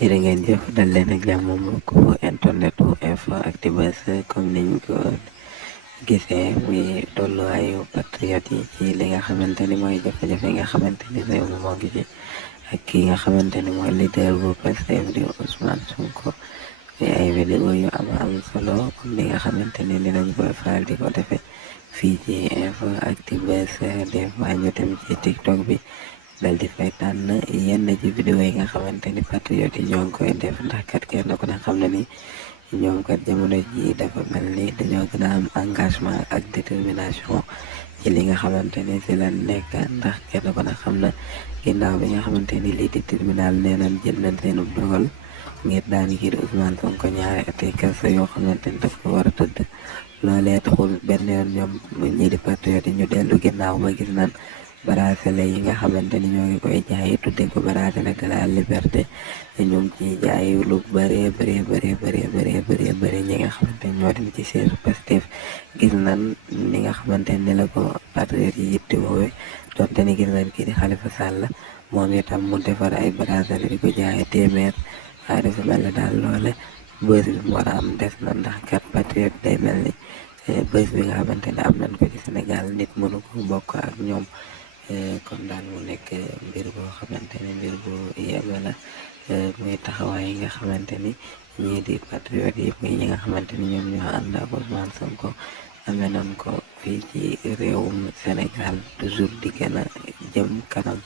jërë ngeen jëf dal leen ak jàmm mbokku internetu info Actubuzz comme niñ ko gisee muy tolluwaayu patriote yi ci li nga xamante ni mooy jafe-jafe nga xamante ni réew mi moo ngi ci ak ki nga xamante ni mooy leader bu Pastef di Ousmane Sonko ay vidéo yu am solo comme li nga xamante ni dinañ koy faral di ko defee fii ci info Actubuzz. des fois ñu dem ci TikTok bi dal di fay tànn yenn ci vidéo yi nga xamante ni patriote yi ñoo ngi koy def ndax kat kenn ku ne xam na ni ñoom kat jamono ji dafa mel ni dañoo gën a am engagement ak détermination ci li nga xamante ni si la nekk ndax kenn ku ne xam na ginnaaw bi nga xamante ni lii di tribunal nee nañ jël nañ seenu dogal ngir daan kii di Ousmane Sonko ñaari ati kaso yoo xamante ni daf ko war a tëdd loolee taxul benn yoon ñoom ñii di patriote yi ñu dellu ginnaaw ba gis nañ bracelet yi nga xamante ni ñoo ngi koy jaay tudde ko bracelet de la liberté ñu ngi ciy jaay lu bëree bëri ñi nga xamante ni ñoo dem ci siège Pastef gis nañ ni nga xamante ni la ko patriote yi yitte woowe donte ni gis nañ kii di Khalifa Sall moom itam mu defar ay bracelet di ko jaay téeméer waaye dafa mel ni daal loole bës bi mu war a am des na ndax kat patriote day mel ni bës bi nga xamante ne am nañ ko ci Sénégal nit mënu ko bokk ak ñoom. kon daal mu nekk mbir boo xamante ne mbir bu yéeme la muy taxawaay yi nga xamante ni ñii di patriote yi muy ñi nga xamante ni ñoom ñoo ànd ak Ousmane Sonko amee nañ ko fii ci réewum Sénégal toujours di gën a jëm kanam.